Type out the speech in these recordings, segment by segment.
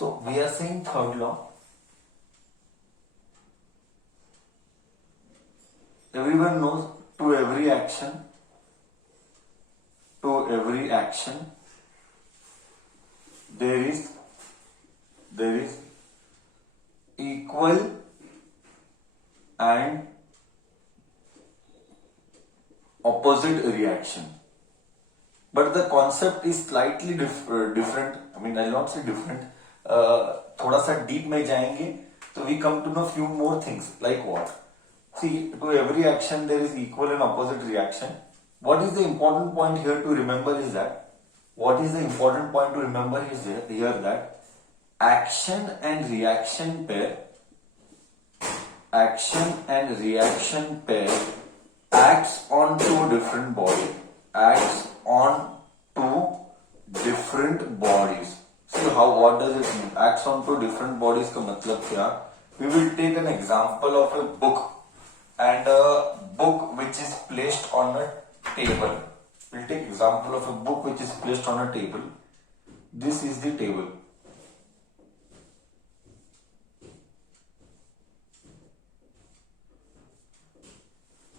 So we are saying third law. Everyone knows to every action there is equal and opposite reaction. But the concept is slightly different. I mean, I'll not say different. थोड़ा सा deep में जाएंगे तो we come to know few more things. Like what? See, to every action there is equal and opposite reaction. What is the important point here to remember is that action and reaction pair acts on two different bodies. See what does it mean? Acts on two different bodies का मतलब क्या? We will take an example of a book and a book which is placed on a table. We'll take example of a book which is placed on a table. This is the table.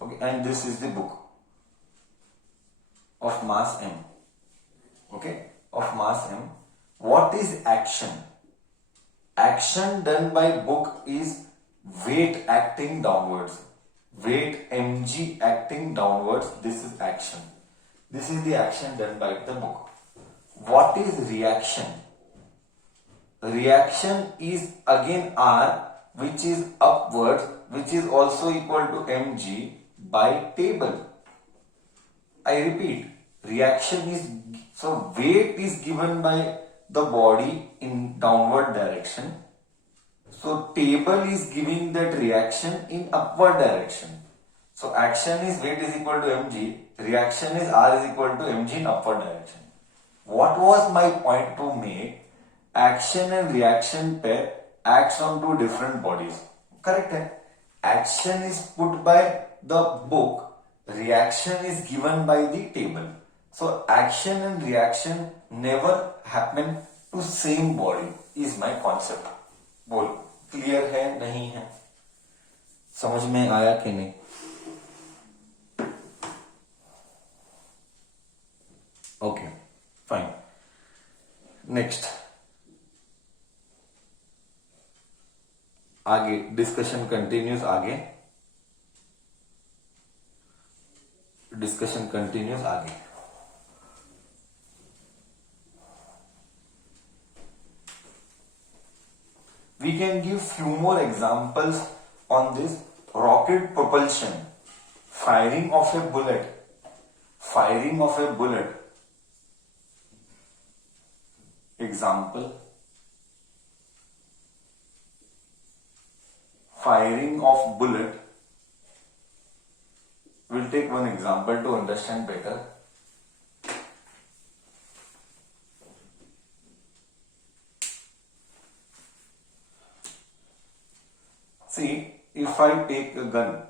Okay, and this is the book of mass m. Okay, of mass m. What is action? Action done by book is weight acting downwards. Weight mg acting downwards. This is action. This is the action done by the book. What is reaction? Reaction is again R, which is upwards, which is also equal to mg by table. I repeat, reaction is, so weight is given by the body in downward direction. So table is giving that reaction in upward direction. So action is weight is equal to mg, reaction is R is equal to mg in upward direction. What was my point to make? Action and reaction pair acts on two different bodies. Correct hai? Action is put by the book, reaction is given by the table. So action and reaction never happen to same body is my concept. बोल clear है नहीं है? समझ में आया कि नहीं? Okay fine. Next आगे डिस्कशन कंटिन्यूस. आगे we can give few more examples on this. Rocket propulsion, firing of a bullet, example, firing of bullet. We'll take one example to understand better. See, if I take a gun,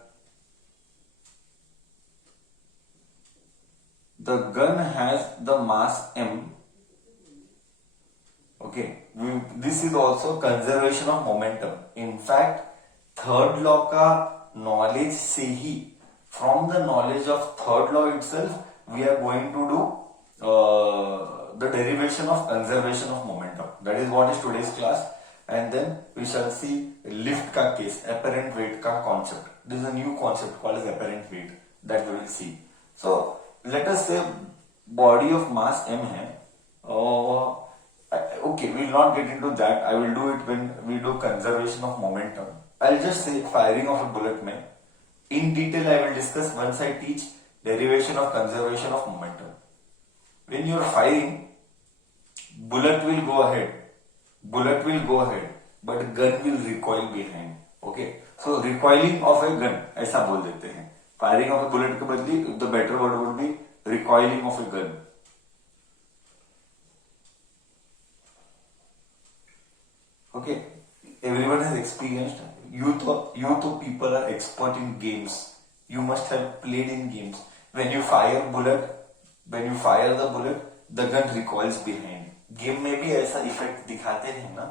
the gun has the mass m. Okay, this is also conservation of momentum. In fact, third law का knowledge से ही, from the knowledge of third law itself, we are going to do the derivation of conservation of momentum. That is what is today's class. And then we shall see lift का case, apparent weight का concept. This is a new concept called as apparent weight that we will see. So let us say body of mass m है. Okay, we will not get into that. I will do it when we do conservation of momentum. I'll just say firing of a bullet में. In detail I will discuss once I teach derivation of conservation of momentum. When you are firing, bullet will go ahead, but gun will recoil behind. Okay, so recoiling of a gun ऐसा बोल देते हैं. Firing of a bullet के बदले the better word would be recoiling of a gun. Okay, everyone has experienced. Youth people are expert in games. You must have played in games. When you fire the bullet, the gun recoils behind. Game में भी ऐसा effect दिखाते हैं ना,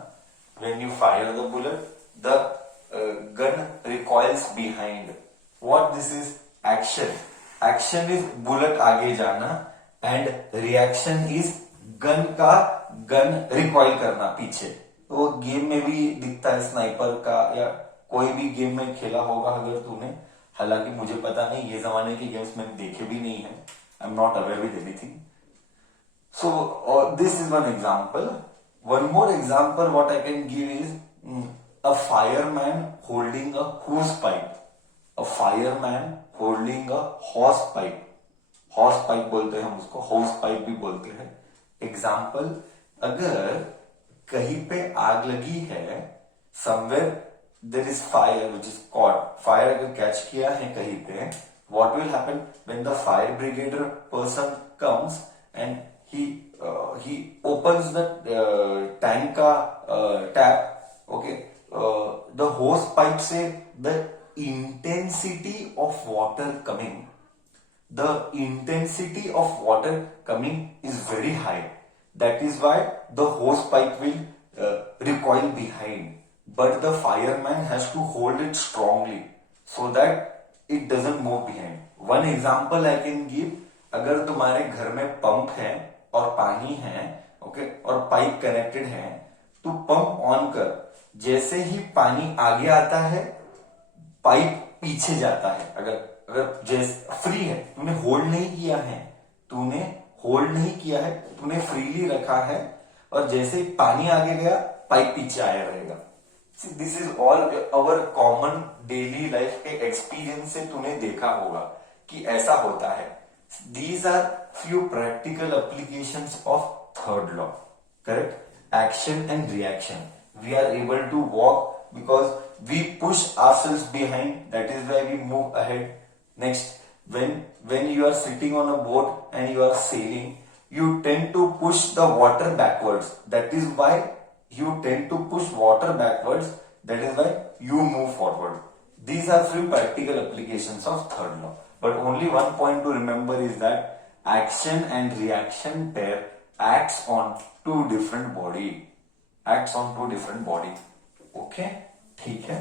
when you fire the bullet, the gun recoils behind. What this is? Action. Action is bullet आगे जाना and reaction is gun recoil करना पीछे. वो गेम में भी दिखता है स्नाइपर का, या कोई भी गेम में खेला होगा अगर तूने. हालांकि मुझे पता नहीं, ये जमाने के गेम्स मैंने देखे भी नहीं है. I am not aware with anything. So this is one example. One more example what I can give is a fireman holding a hose pipe. A fireman holding a hose pipe. Hose pipe बोलते हैं हम उसको, hose pipe भी बोलते हैं. Example, अगर कहीं पे आग लगी है, somewhere there is fire which is caught. Fire अगर catch किया है कहीं पे, what will happen when the fire brigadier person comes and he opens the tank का tap. Okay, the hose pipe से the intensity of water coming is very high. That is why the hose pipe will recoil behind, but the fireman has to hold it strongly so that it doesn't move behind. One example I can give, अगर तुम्हारे घर में pump है और पानी है, okay, और pipe connected है, तो पंप ऑन कर. जैसे ही पानी आगे आता है, पाइप पीछे जाता है. अगर जैसे फ्री है, तूने होल्ड नहीं किया है, तूने फ्रीली रखा है, और जैसे ही पानी आगे गया, पाइप पीछे आया रहेगा. This is all our common daily life के एक्सपीरियंस से तूने देखा होगा कि ऐसा होता है. These are few practical applications of third law. Correct? Action and reaction. We are able to walk because we push ourselves behind. That is why we move ahead. Next, when you are sitting on a boat and you are sailing, you tend to push the water backwards. That is why you tend to push water backwards. That is why you move forward. These are few practical applications of third law. But only one point to remember is that action and reaction pair acts on two different body. Okay? ठीक है?